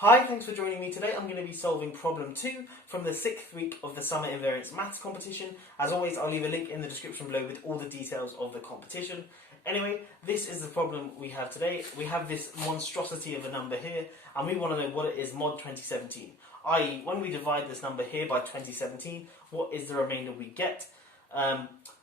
Hi, thanks for joining me today. I'm going to be solving problem 2 from the 6th week of the Summer Invariants Maths competition. As always, I'll leave a link in the description below with all the details of the competition. Anyway, this is the problem we have today. We have this monstrosity of a number here, and we want to know what it is mod 2017. I.e., when we divide this number here by 2017, what is the remainder we get?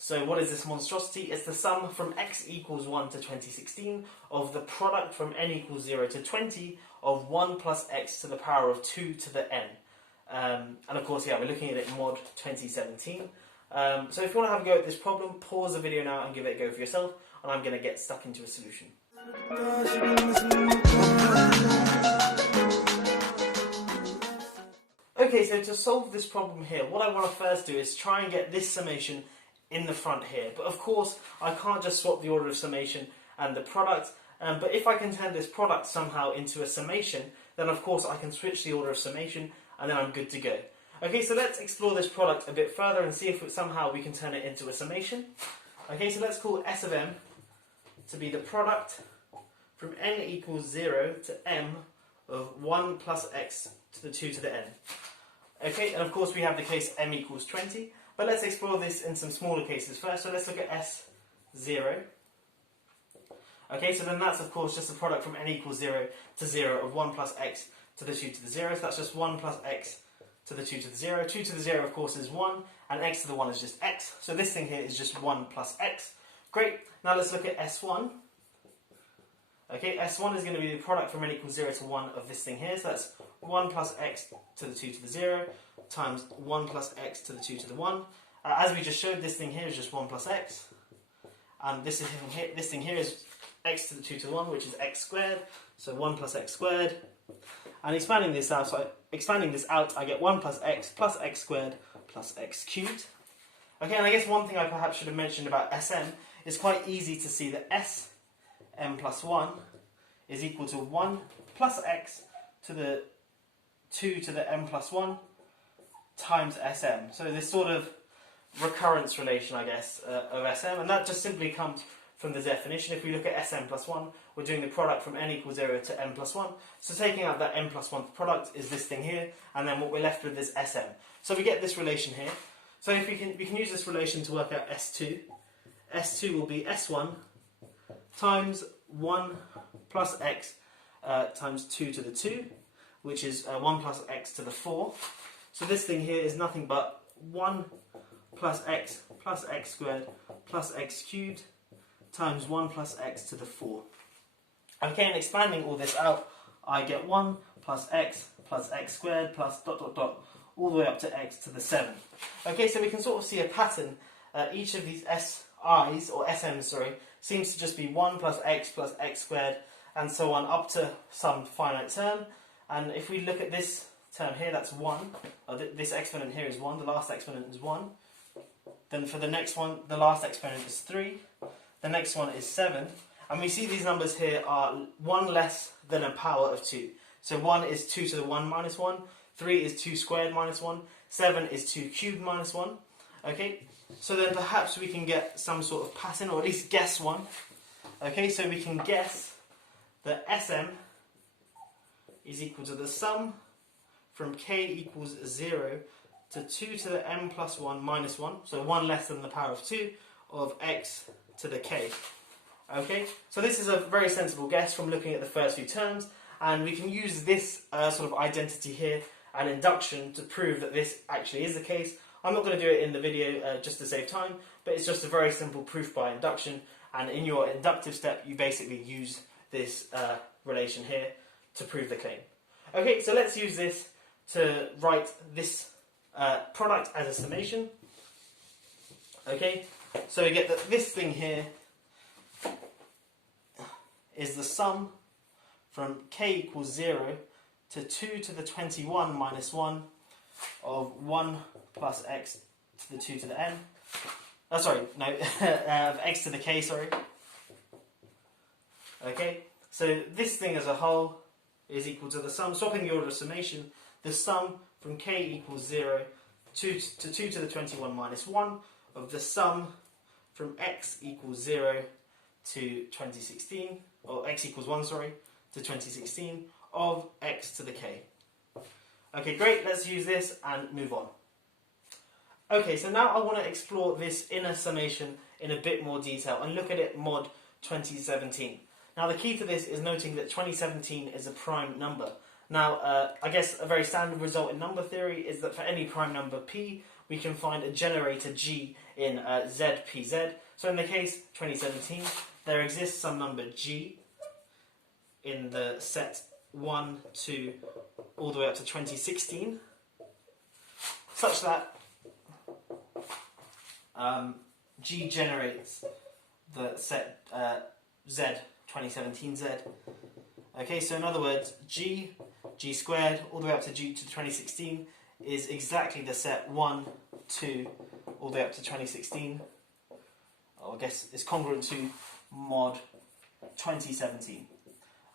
So what is this monstrosity? It's the sum from x equals 1 to 2016 of the product from n equals 0 to 20 of 1 plus x to the power of 2 to the n. And of course, yeah, we're looking at it mod 2017. So if you want to have a go at this problem, pause the video now and give it a go for yourself, and I'm going to get stuck into a solution. Okay, so to solve this problem here, what I want to first do is try and get this summation in the front here. But of course, I can't just swap the order of summation and the product. But if I can turn this product somehow into a summation, then of course I can switch the order of summation and then I'm good to go. Okay, so let's explore this product a bit further and see if somehow we can turn it into a summation. Okay, so let's call S of m to be the product from n equals 0 to m of 1 plus x to the 2 to the n. Okay, and of course we have the case m equals 20. But let's explore this in some smaller cases first. So let's look at S0. Okay, so then that's of course just the product from n equals 0 to 0 of 1 plus x to the 2 to the 0. So that's just 1 plus x to the 2 to the 0. 2 to the 0 of course is 1, and x to the 1 is just x. So this thing here is just 1 plus x. Great, now let's look at S1. Okay, S1 is going to be the product from n equals 0 to 1 of this thing here. So that's 1 plus x to the 2 to the 0 times 1 plus x to the 2 to the 1. As we just showed, this thing here is just 1 plus x. And this thing here is x to the 2 to the 1, which is x squared. So 1 plus x squared. And expanding this out, I get 1 plus x squared plus x cubed. Okay, and I guess one thing I perhaps should have mentioned about Sm is quite easy to see that Sm plus 1 is equal to 1 plus x to the 2 to the m plus 1 times Sm. So this sort of recurrence relation, I guess, of Sm, and that just simply comes from the definition. If we look at Sm plus 1, we're doing the product from n equals 0 to m plus 1. So taking out that m plus 1 product is this thing here, and then what we're left with is Sm. So we get this relation here. So if we can use this relation to work out S2. S2 will be S1 times 1 plus x times 2 to the 2, which is 1 plus x to the 4. So this thing here is nothing but 1 plus x squared plus x cubed times 1 plus x to the 4. Okay, and expanding all this out, I get 1 plus x squared plus dot dot dot all the way up to x to the 7. Okay, so we can sort of see a pattern. Each of these SI's, or SM's, sorry, seems to just be 1 plus x squared and so on up to some finite term. And if we look at this term here, that's 1. This exponent here is 1, the last exponent is 1. Then for the next one, the last exponent is 3. The next one is 7. And we see these numbers here are 1 less than a power of 2. So 1 is 2 to the 1 minus 1. 3 is 2 squared minus 1. 7 is 2 cubed minus 1. Okay, so then perhaps we can get some sort of pattern, or at least guess one. Okay, so we can guess that Sm is equal to the sum from k equals 0 to 2 to the m plus 1 minus 1, so 1 less than the power of 2, of x to the k. Okay, so this is a very sensible guess from looking at the first few terms, and we can use this sort of identity here and induction to prove that this actually is the case. I'm not going to do it in the video just to save time, but it's just a very simple proof by induction, and in your inductive step you basically use this relation here to prove the claim. Okay, so let's use this to write this product as a summation. Okay, so we get that this thing here is the sum from k equals 0 to 2 to the 21 minus 1 of 1 plus x to the 2 to the n. Of x to the k, sorry. Okay, so this thing as a whole is equal to the sum, swapping the order of summation, the sum from k equals 0 to 2 to the 21 minus 1 of the sum from x equals 0 to 2016, or x equals 1, sorry, to 2016, of x to the k. Okay, great, let's use this and move on. Okay, so now I want to explore this inner summation in a bit more detail and look at it mod 2017. Now the key to this is noting that 2017 is a prime number. Now, I guess a very standard result in number theory is that for any prime number p, we can find a generator g in ZPZ. So in the case 2017, there exists some number g in the set 1, 2, all the way up to 2016, such that G generates the set Z, 2017Z. Okay, so in other words, G squared, all the way up to G to 2016 is exactly the set 1, 2, all the way up to 2016. I guess it's congruent to mod 2017.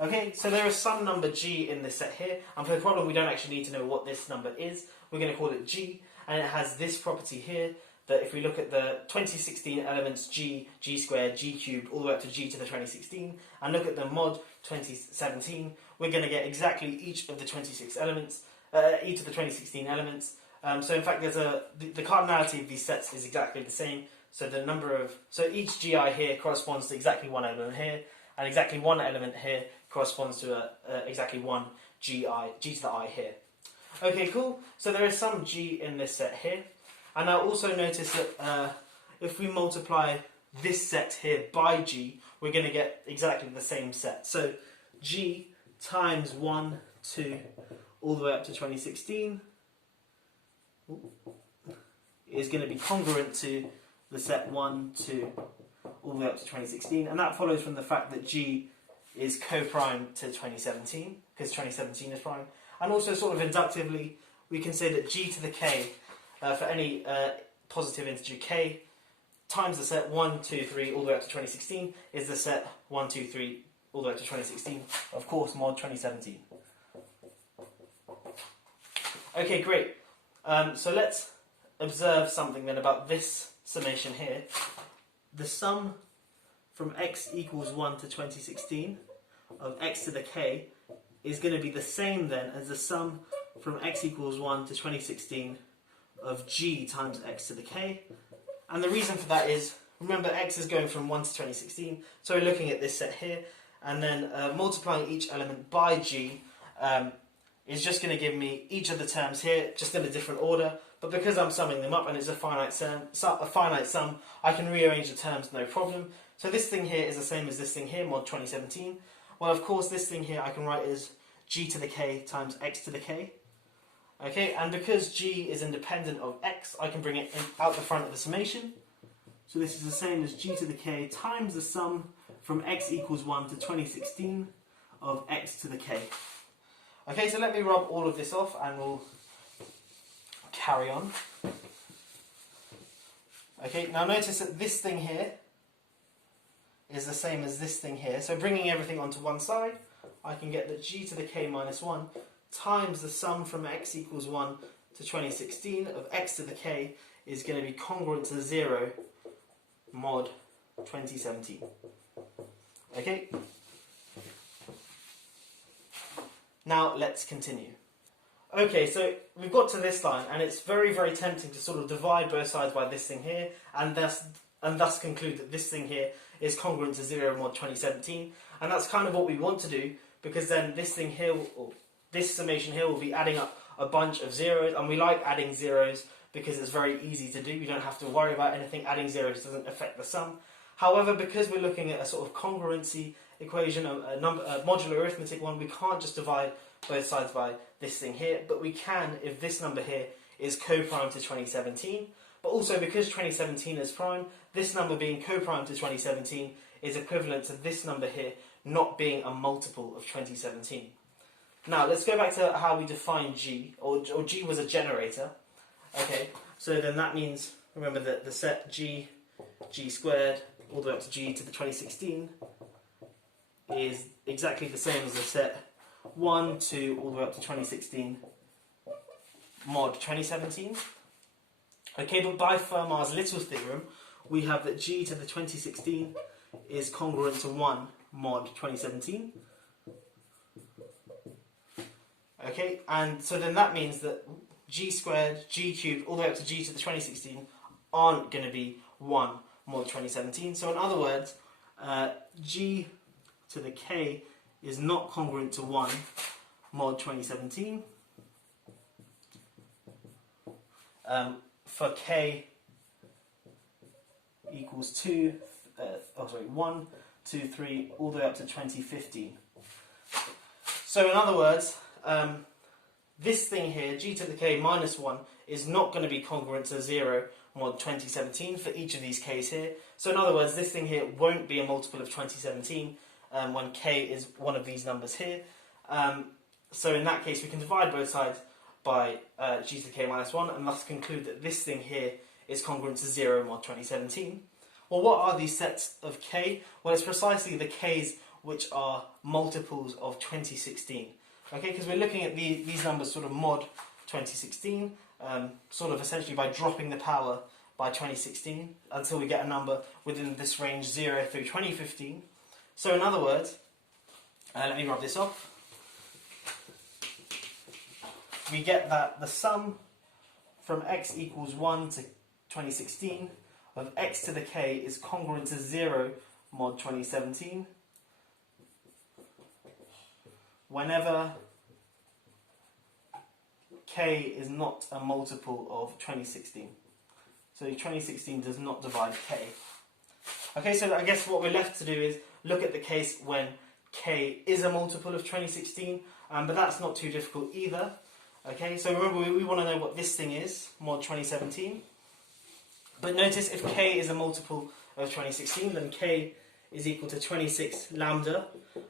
Okay, so there is some number G in this set here, and for the problem we don't actually need to know what this number is. We're going to call it G, and it has this property here, that if we look at the 2016 elements G, G squared, G cubed, all the way up to G to the 2016, and look at the mod 2017, we're going to get exactly each of the 26 elements, each of the 2016 elements. So in fact, the cardinality of these sets is exactly the same. So so each GI here corresponds to exactly one element here, and exactly one element here corresponds to exactly one G to the I here. Okay, cool. So there is some G in this set here. And now also notice that if we multiply this set here by G, we're going to get exactly the same set. So G times 1, 2, all the way up to 2016 is going to be congruent to the set 1, 2, all the way up to 2016. And that follows from the fact that G is co-prime to 2017, because 2017 is prime. And also sort of inductively, we can say that G to the K, for any positive integer k, times the set 1, 2, 3, all the way up to 2016, is the set 1, 2, 3, all the way up to 2016, of course, mod 2017. Okay, great. So let's observe something then about this summation here. The sum from x equals 1 to 2016 of x to the k is going to be the same then as the sum from x equals 1 to 2016 of g times x to the k. And the reason for that is, remember, x is going from 1 to 2016, so we're looking at this set here, and then multiplying each element by g is just going to give me each of the terms here, just in a different order, but because I'm summing them up and it's a finite sum, I can rearrange the terms no problem. So this thing here is the same as this thing here, mod 2017. Well, of course, this thing here I can write as g to the k times x to the k. Okay, and because g is independent of x, I can bring it out the front of the summation. So this is the same as g to the k times the sum from x equals 1 to 2016 of x to the k. Okay, so let me rub all of this off and we'll carry on. Okay, now notice that this thing here is the same as this thing here. So bringing everything onto one side, I can get that g to the k minus 1 times the sum from x equals 1 to 2016 of x to the k is going to be congruent to 0 mod 2017. Okay? Now let's continue. Okay, so we've got to this line, and it's very, very tempting to sort of divide both sides by this thing here, and thus conclude that this thing here is congruent to 0 mod 2017, and that's kind of what we want to do, because then this thing here, or this summation here, will be adding up a bunch of zeros, and we like adding zeros because it's very easy to do. You don't have to worry about anything. Adding zeros doesn't affect the sum. However, because we're looking at a sort of congruency equation, a modular arithmetic one, we can't just divide both sides by this thing here, but we can if this number here is co-prime to 2017. But also, because 2017 is prime, this number being co-prime to 2017 is equivalent to this number here not being a multiple of 2017. Now, let's go back to how we define G, or G was a generator. Okay, so then that means, remember that the set G squared, all the way up to G to the 2016, is exactly the same as the set 1, 2, all the way up to 2016, mod 2017. Okay, but by Fermat's little theorem, we have that G to the 2016 is congruent to 1 mod 2017. Okay, and so then that means that g squared, g cubed, all the way up to g to the 2016 aren't going to be 1 mod 2017. So in other words, g to the k is not congruent to 1 mod 2017. For k equals 1, 2, 3, all the way up to 2015. So in other words, this thing here, g to the k minus 1, is not going to be congruent to 0 mod 2017 for each of these k's here. So in other words, this thing here won't be a multiple of 2017 when k is one of these numbers here. So in that case, we can divide both sides by g to the k minus 1 and thus conclude that this thing here is congruent to 0 mod 2017. Well, what are these sets of k? Well, it's precisely the k's which are multiples of 2016. Okay, because we're looking at these numbers sort of mod 2016, sort of essentially by dropping the power by 2016 until we get a number within this range 0 through 2015. So in other words, let me rub this off. We get that the sum from x equals 1 to 2016 of x to the k is congruent to 0 mod 2017 whenever k is not a multiple of 2016. So 2016 does not divide k. Okay, so I guess what we're left to do is look at the case when k is a multiple of 2016, but that's not too difficult either. Okay, so remember we want to know what this thing is, mod 2017. But notice if k is a multiple of 2016, then k is equal to 26 lambda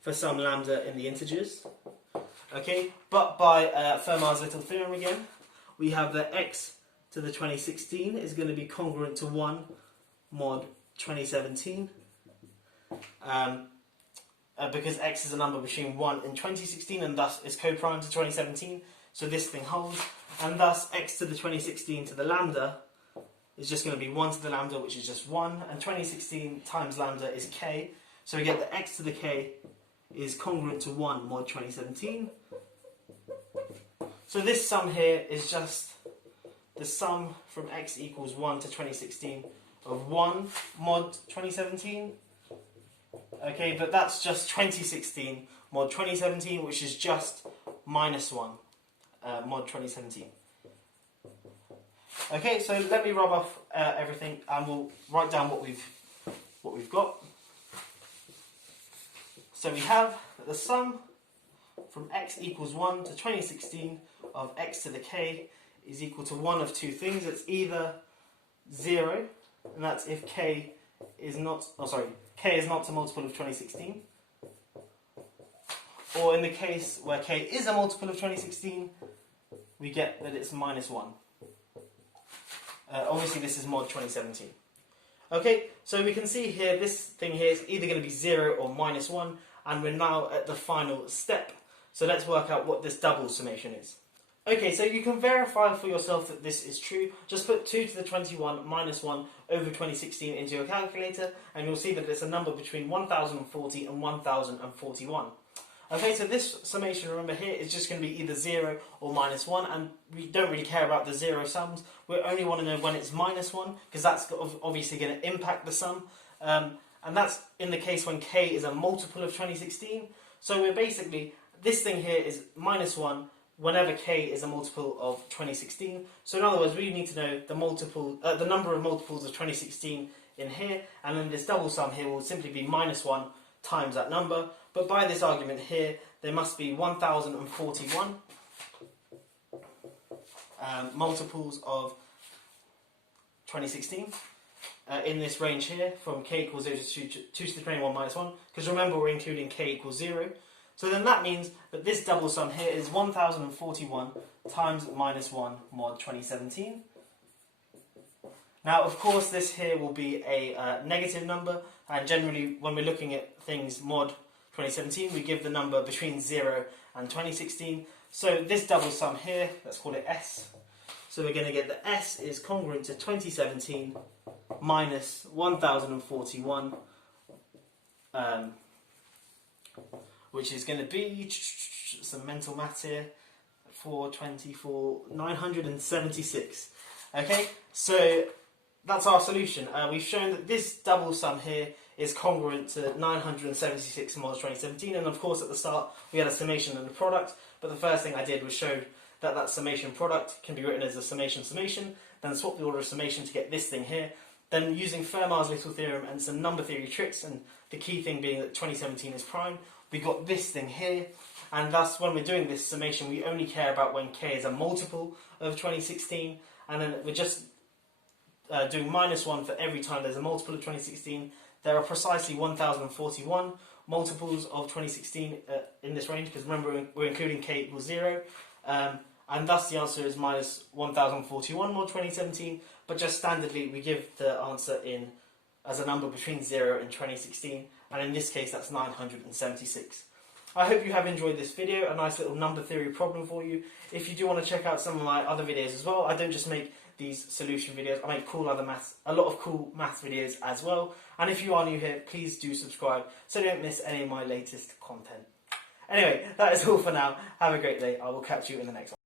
for some lambda in the integers. Okay, but by Fermat's little theorem again, we have that x to the 2016 is going to be congruent to 1 mod 2017. Because x is a number between 1 and 2016 and thus is co-prime to 2017, so this thing holds, and thus x to the 2016 to the lambda is just going to be 1 to the lambda, which is just 1, and 2016 times lambda is k, so we get that x to the k is congruent to 1 mod 2017. So this sum here is just the sum from x equals 1 to 2016 of 1 mod 2017. Okay, but that's just 2016 mod 2017, which is just minus 1 mod 2017. Okay, so let me rub off everything and we'll write down what we've got. So we have that the sum from x equals 1 to 2016 of x to the k is equal to one of two things. It's either 0, and that's if k is not a multiple of 2016, or in the case where k is a multiple of 2016, we get that it's minus 1. Obviously this is mod 2017. Okay, so we can see here, this thing here is either going to be 0 or minus 1, and we're now at the final step. So let's work out what this double summation is. Okay, so you can verify for yourself that this is true. Just put 2 to the 21 minus 1 over 2016 into your calculator, and you'll see that it's a number between 1040 and 1041. Okay, so this summation, remember here, is just going to be either 0 or minus 1, and we don't really care about the 0 sums. We only want to know when it's minus 1, because that's obviously going to impact the sum. And that's in the case when k is a multiple of 2016. So we're basically, this thing here is minus 1 whenever k is a multiple of 2016. So in other words, we need to know the number of multiples of 2016 in here, and then this double sum here will simply be minus 1 times that number. But by this argument here, there must be 1041 multiples of 2016 in this range here, from k equals 0 to 2 to the 21 minus 1, because remember we're including k equals 0. So then that means that this double sum here is 1041 times minus 1 mod 2017. Now, of course, this here will be a negative number, and generally when we're looking at things mod 2017, we give the number between 0 and 2016. So this double sum here, let's call it S. So we're going to get that S is congruent to 2017 minus 1041, which is going to be some mental maths here. 424, 976. Okay, so that's our solution. We've shown that this double sum here is congruent to 976 in Model 2017, and of course at the start we had a summation and a product, but the first thing I did was show that that summation product can be written as a summation summation, then swap the order of summation to get this thing here, then using Fermat's little theorem and some number theory tricks, and the key thing being that 2017 is prime, we got this thing here, and thus when we're doing this summation we only care about when k is a multiple of 2016, and then we're just doing -1 for every time there's a multiple of 2016. There are precisely 1041 multiples of 2016 in this range, because remember we're including k equals 0, and thus the answer is -1041 mod 2017, but just standardly we give the answer in as a number between 0 and 2016, and in this case that's 976. I hope you have enjoyed this video, a nice little number theory problem for you. If you do want to check out some of my other videos as well, I don't just make these solution videos, I make a lot of cool maths videos as well. And if you are new here, please do subscribe so you don't miss any of my latest content. Anyway, that is all for now. Have a great day. I will catch you in the next one.